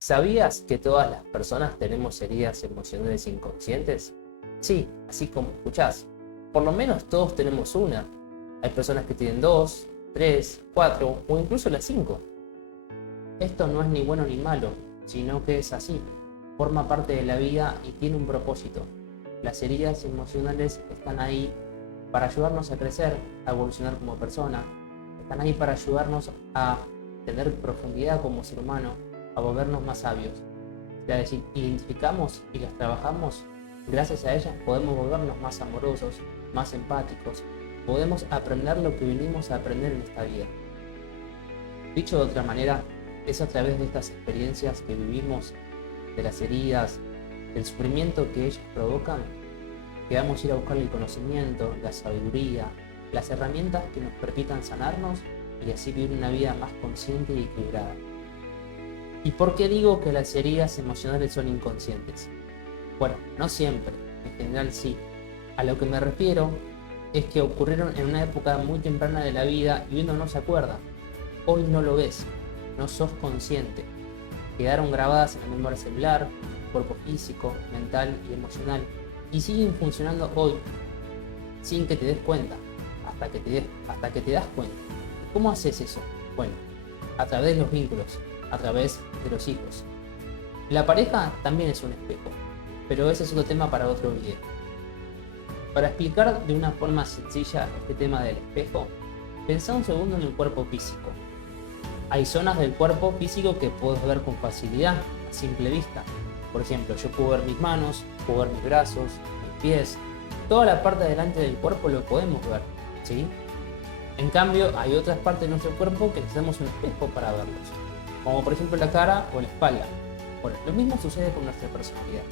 ¿Sabías que todas las personas tenemos heridas emocionales inconscientes? Sí, así como escuchás. Por lo menos todos tenemos una. Hay personas que tienen dos, tres, cuatro o incluso las cinco. Esto no es ni bueno ni malo, sino que es así. Forma parte de la vida y tiene un propósito. Las heridas emocionales están ahí para ayudarnos a crecer, a evolucionar como persona. Están ahí para ayudarnos a tener profundidad como ser humano, a volvernos más sabios. Es decir, identificamos y las trabajamos, gracias a ellas podemos volvernos más amorosos, más empáticos, podemos aprender lo que vinimos a aprender en esta vida. Dicho de otra manera, es a través de estas experiencias que vivimos, de las heridas, del sufrimiento que ellas provocan, que vamos a ir a buscar el conocimiento, la sabiduría, las herramientas que nos permitan sanarnos y así vivir una vida más consciente y equilibrada. ¿Y por qué digo que las heridas emocionales son inconscientes? Bueno, no siempre, en general sí. A lo que me refiero es que ocurrieron en una época muy temprana de la vida y uno no se acuerda. Hoy no lo ves, no sos consciente. Quedaron grabadas en la memoria celular, cuerpo físico, mental y emocional y siguen funcionando hoy sin que te des cuenta, hasta que te das cuenta. ¿Cómo haces eso? Bueno, a través de los vínculos, a través de los hijos. La pareja también es un espejo, pero ese es otro tema para otro video. Para explicar de una forma sencilla este tema del espejo, pensá un segundo en el cuerpo físico. Hay zonas del cuerpo físico que puedes ver con facilidad, a simple vista. Por ejemplo, yo puedo ver mis manos, puedo ver mis brazos, mis pies. Toda la parte de delante del cuerpo lo podemos ver, ¿sí? En cambio, hay otras partes de nuestro cuerpo que necesitamos un espejo para verlos, como por ejemplo la cara o la espalda. Bueno, lo mismo sucede con nuestra personalidad.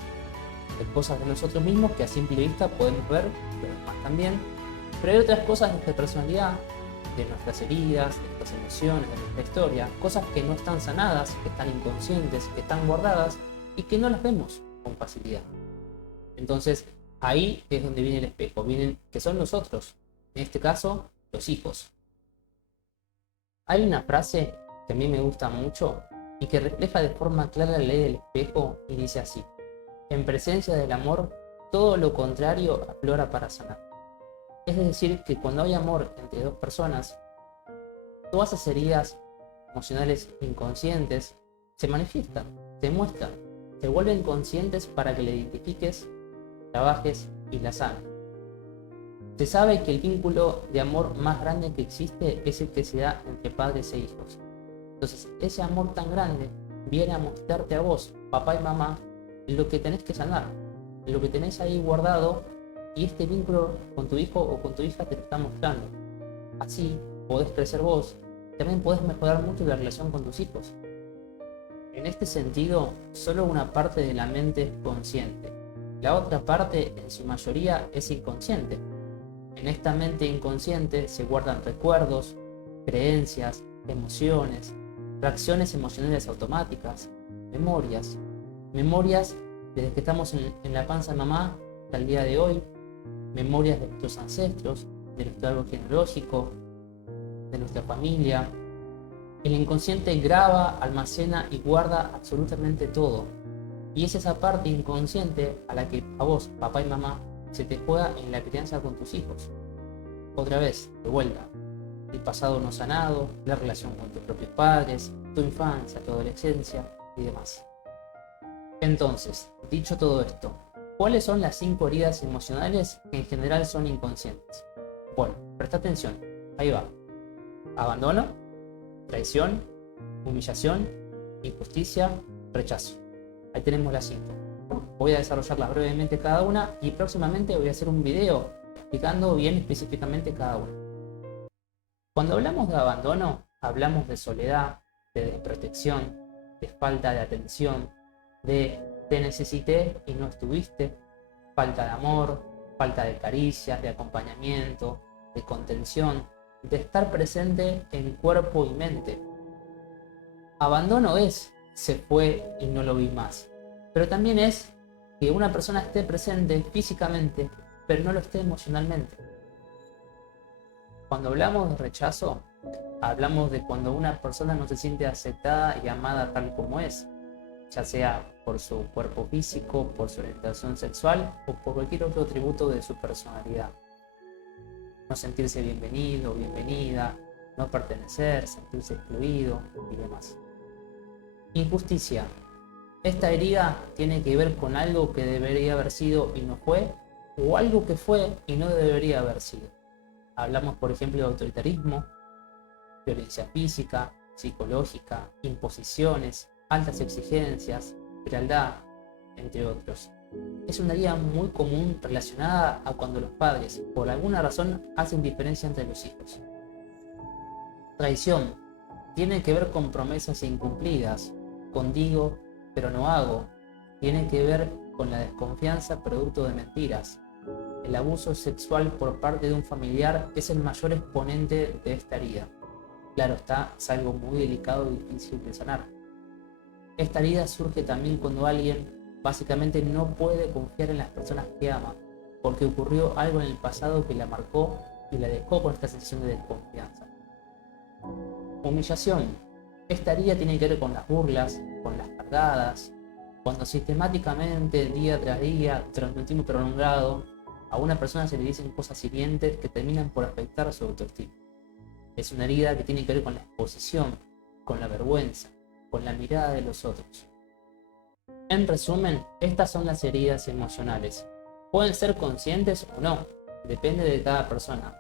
Hay cosas de nosotros mismos que a simple vista podemos ver, pero más también. Pero hay otras cosas de nuestra personalidad, de nuestras heridas, de nuestras emociones, de nuestra historia, cosas que no están sanadas, que están inconscientes, que están guardadas y que no las vemos con facilidad. Entonces, ahí es donde viene el espejo, que son nosotros, en este caso, los hijos. Hay una frase que a mí me gusta mucho y que refleja de forma clara la ley del espejo y dice así: en presencia del amor, todo lo contrario aflora para sanar. Es decir, que cuando hay amor entre dos personas, todas esas heridas emocionales inconscientes se manifiestan, se muestran, se vuelven conscientes para que la identifiques, trabajes y la sanes. Se sabe que el vínculo de amor más grande que existe es el que se da entre padres e hijos. Entonces, ese amor tan grande viene a mostrarte a vos, papá y mamá, lo que tenés que sanar, lo que tenés ahí guardado, y este vínculo con tu hijo o con tu hija te lo está mostrando. Así podés crecer vos, también podés mejorar mucho la relación con tus hijos. En este sentido, solo una parte de la mente es consciente, la otra parte en su mayoría es inconsciente. En esta mente inconsciente se guardan recuerdos, creencias, emociones, reacciones emocionales automáticas, memorias desde que estamos en la panza de mamá hasta el día de hoy, memorias de nuestros ancestros, de nuestro árbol genealógico, de nuestra familia. El inconsciente graba, almacena y guarda absolutamente todo. Y es esa parte inconsciente a la que a vos, papá y mamá, se te juega en la crianza con tus hijos. Otra vez, de vuelta, el pasado no sanado, la relación con tus propios padres, tu infancia, tu adolescencia y demás. Entonces, dicho todo esto, ¿cuáles son las 5 heridas emocionales que en general son inconscientes? Bueno, presta atención, ahí va. Abandono, traición, humillación, injusticia, rechazo. Ahí tenemos las 5. Voy a desarrollarlas brevemente cada una y próximamente voy a hacer un video explicando bien específicamente cada una. Cuando hablamos de abandono, hablamos de soledad, de desprotección, de falta de atención, de te necesité y no estuviste, falta de amor, falta de caricias, de acompañamiento, de contención, de estar presente en cuerpo y mente. Abandono es se fue y no lo vi más, pero también es que una persona esté presente físicamente, pero no lo esté emocionalmente. Cuando hablamos de rechazo, hablamos de cuando una persona no se siente aceptada y amada tal como es. ya sea por su cuerpo físico, por su orientación sexual o por cualquier otro atributo de su personalidad. No sentirse bienvenido, bienvenida, no pertenecer, sentirse excluido y demás. Injusticia. Esta herida tiene que ver con algo que debería haber sido y no fue, o algo que fue y no debería haber sido. Hablamos, por ejemplo, de autoritarismo, violencia física, psicológica, imposiciones, altas exigencias, frialdad, entre otros. Es una herida muy común relacionada a cuando los padres, por alguna razón, hacen diferencia entre los hijos. Traición. Tiene que ver con promesas incumplidas, con digo, pero no hago. Tiene que ver con la desconfianza producto de mentiras. El abuso sexual por parte de un familiar es el mayor exponente de esta herida. Claro está, es algo muy delicado y difícil de sanar. Esta herida surge también cuando alguien básicamente no puede confiar en las personas que ama, porque ocurrió algo en el pasado que la marcó y la dejó con esta sensación de desconfianza. Humillación. Esta herida tiene que ver con las burlas, con las cargadas, cuando sistemáticamente, día tras día, durante un tiempo prolongado, a una persona se le dicen cosas hirientes que terminan por afectar su autoestima. Es una herida que tiene que ver con la exposición, con la vergüenza, con la mirada de los otros. En resumen, estas son las heridas emocionales. Pueden ser conscientes o no, depende de cada persona.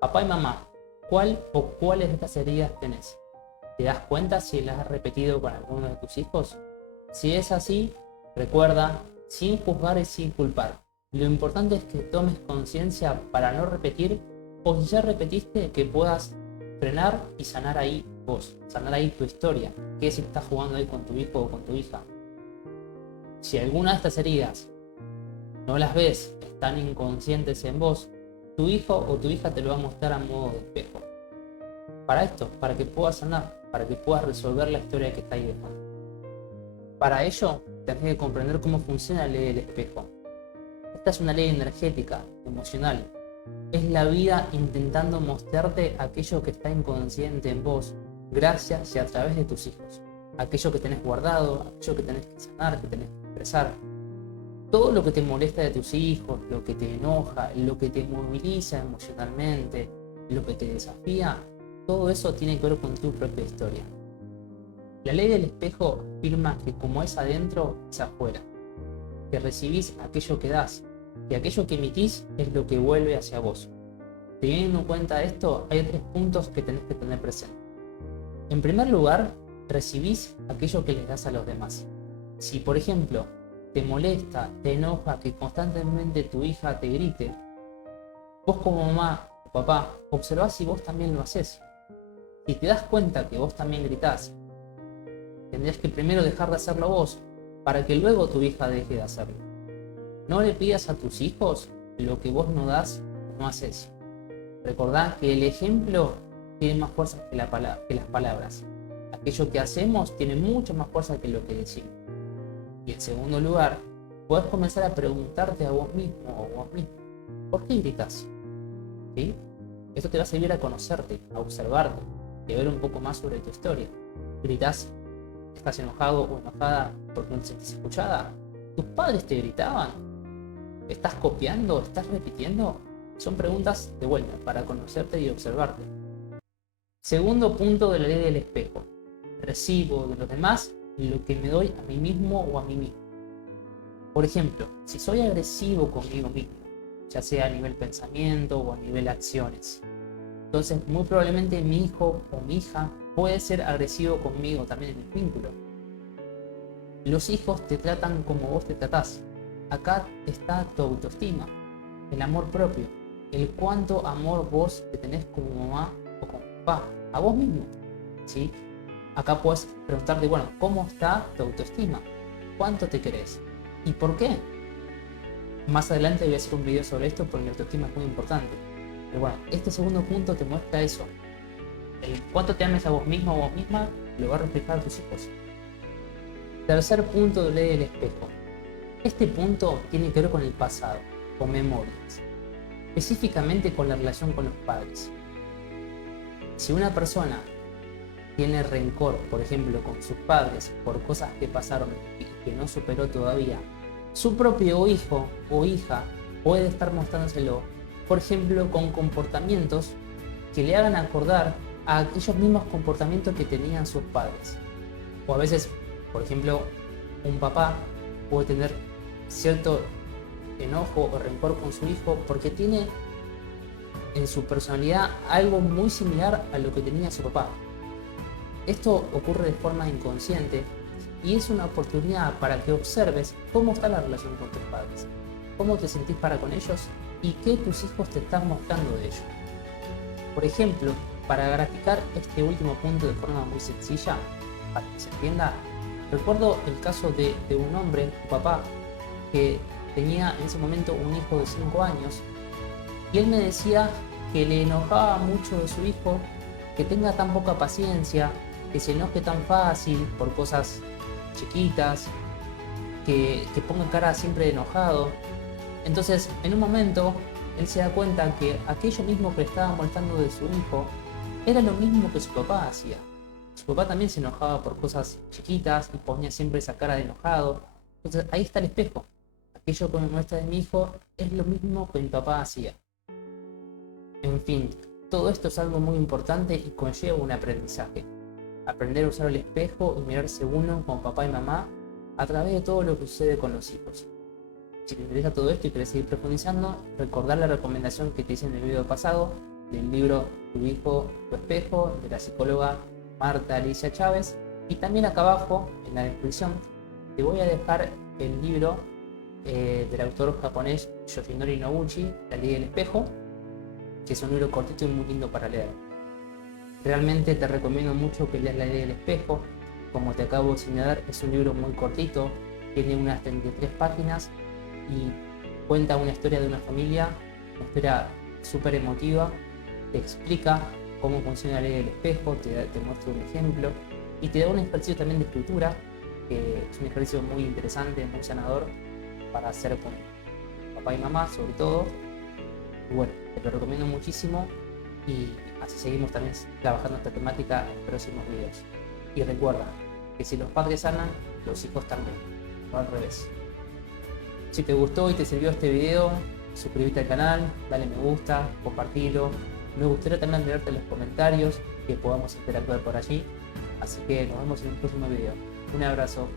Papá y mamá, ¿cuál o cuáles de estas heridas tenés? ¿Te das cuenta si las has repetido con alguno de tus hijos? Si es así, recuerda, sin juzgar y sin culpar. Lo importante es que tomes conciencia para no repetir, o si ya repetiste, que puedas frenar y sanar ahí vos, sanar ahí tu historia, que si estás jugando ahí con tu hijo o con tu hija. Si alguna de estas heridas no las ves, están inconscientes en vos, tu hijo o tu hija te lo va a mostrar a modo de espejo. Para esto, para que puedas sanar, para que puedas resolver la historia que está ahí de fondo. Para ello, tenés que comprender cómo funciona la ley del espejo. Esta es una ley energética, emocional. Es la vida intentando mostrarte aquello que está inconsciente en vos, gracias y a través de tus hijos. Aquello que tenés guardado, aquello que tenés que sanar, que tenés que expresar. Todo lo que te molesta de tus hijos, lo que te enoja, lo que te moviliza emocionalmente, lo que te desafía, todo eso tiene que ver con tu propia historia. La ley del espejo afirma que como es adentro, es afuera. Que recibís aquello que das, que aquello que emitís es lo que vuelve hacia vos. Teniendo en cuenta esto, hay 3 puntos que tenés que tener presente. En primer lugar, recibís aquello que les das a los demás. Si, por ejemplo, te molesta, te enoja que constantemente tu hija te grite, vos como mamá o papá observás si vos también lo haces. Si te das cuenta que vos también gritás, tendrías que primero dejar de hacerlo vos, para que luego tu hija deje de hacerlo. No le pidas a tus hijos lo que vos no das o no haces. Recordá que el ejemplo tiene más fuerza que las palabras. Aquello que hacemos tiene mucha más fuerza que lo que decimos. Y en segundo lugar, podés comenzar a preguntarte a vos mismo o vos mismo, ¿por qué gritas? ¿Sí? Esto te va a servir a conocerte, a observarte, y a ver un poco más sobre tu historia. ¿Gritas? ¿Estás enojado o enojada porque no te sentís escuchada? ¿Tus padres te gritaban? ¿Estás copiando? ¿Estás repitiendo? Son preguntas de vuelta para conocerte y observarte. Segundo punto de la ley del espejo. Recibo de los demás lo que me doy a mí mismo o a mí mismo. Por ejemplo, si soy agresivo conmigo mismo, ya sea a nivel pensamiento o a nivel acciones, entonces muy probablemente mi hijo o mi hija puede ser agresivo conmigo también en el vínculo. Los hijos te tratan como vos te tratás. Acá está tu autoestima, el amor propio, el cuánto amor vos te tenés como mamá o como papá, a vos mismo, ¿sí? Acá puedes preguntarte, bueno, ¿cómo está tu autoestima? ¿Cuánto te querés? ¿Y por qué? Más adelante voy a hacer un video sobre esto porque la autoestima es muy importante. Pero bueno, este segundo punto te muestra eso. El cuánto te ames a vos mismo o a vos misma lo va a reflejar a tus hijos. Tercer punto de ley del espejo. Este punto tiene que ver con el pasado, con memorias. Específicamente con la relación con los padres. Si una persona tiene rencor, por ejemplo, con sus padres por cosas que pasaron y que no superó todavía, su propio hijo o hija puede estar mostrándoselo, por ejemplo, con comportamientos que le hagan acordar a aquellos mismos comportamientos que tenían sus padres. O a veces, por ejemplo, un papá puede tener cierto enojo o rencor con su hijo porque tiene en su personalidad algo muy similar a lo que tenía su papá. Esto ocurre de forma inconsciente y es una oportunidad para que observes cómo está la relación con tus padres, cómo te sentís para con ellos y qué tus hijos te están mostrando de ellos. Por ejemplo, para graficar este último punto de forma muy sencilla, para que se entienda, recuerdo el caso de un hombre, un papá, que tenía en ese momento un hijo de 5 años y él me decía que le enojaba mucho de su hijo, que tenga tan poca paciencia, que se enoje tan fácil por cosas chiquitas, que ponga cara siempre de enojado. Entonces, en un momento, él se da cuenta que aquello mismo que le estaba molestando de su hijo era lo mismo que su papá hacía. Su papá también se enojaba por cosas chiquitas y ponía siempre esa cara de enojado. Entonces, ahí está el espejo. Aquello que me muestra de mi hijo es lo mismo que mi papá hacía. En fin, todo esto es algo muy importante y conlleva un aprendizaje. Aprender a usar el espejo y mirarse uno como papá y mamá a través de todo lo que sucede con los hijos. Si te interesa todo esto y quieres seguir profundizando, recordar la recomendación que te hice en el video pasado del libro Tu hijo, tu espejo, de la psicóloga Marta Alicia Chávez. Y también acá abajo, en la descripción, te voy a dejar el libro del autor japonés Yoshinori Noguchi, La ley del espejo, que es un libro cortito y muy lindo para leer. Realmente te recomiendo mucho que leas La ley del espejo. Como te acabo de señalar, es un libro muy cortito, tiene unas 33 páginas y cuenta una historia de una familia, una historia súper emotiva, te explica cómo funciona la ley del espejo, te muestra un ejemplo y te da un ejercicio también de escritura, que es un ejercicio muy interesante, muy sanador para hacer con papá y mamá sobre todo. Y bueno, te lo recomiendo muchísimo y así seguimos también trabajando esta temática en próximos videos. Y recuerda que si los padres sanan, los hijos también, no al revés. Si te gustó y te sirvió este video, suscríbete al canal, dale me gusta, compartilo. Me gustaría también leerte en los comentarios, que podamos interactuar por allí. Así que nos vemos en un próximo video. Un abrazo.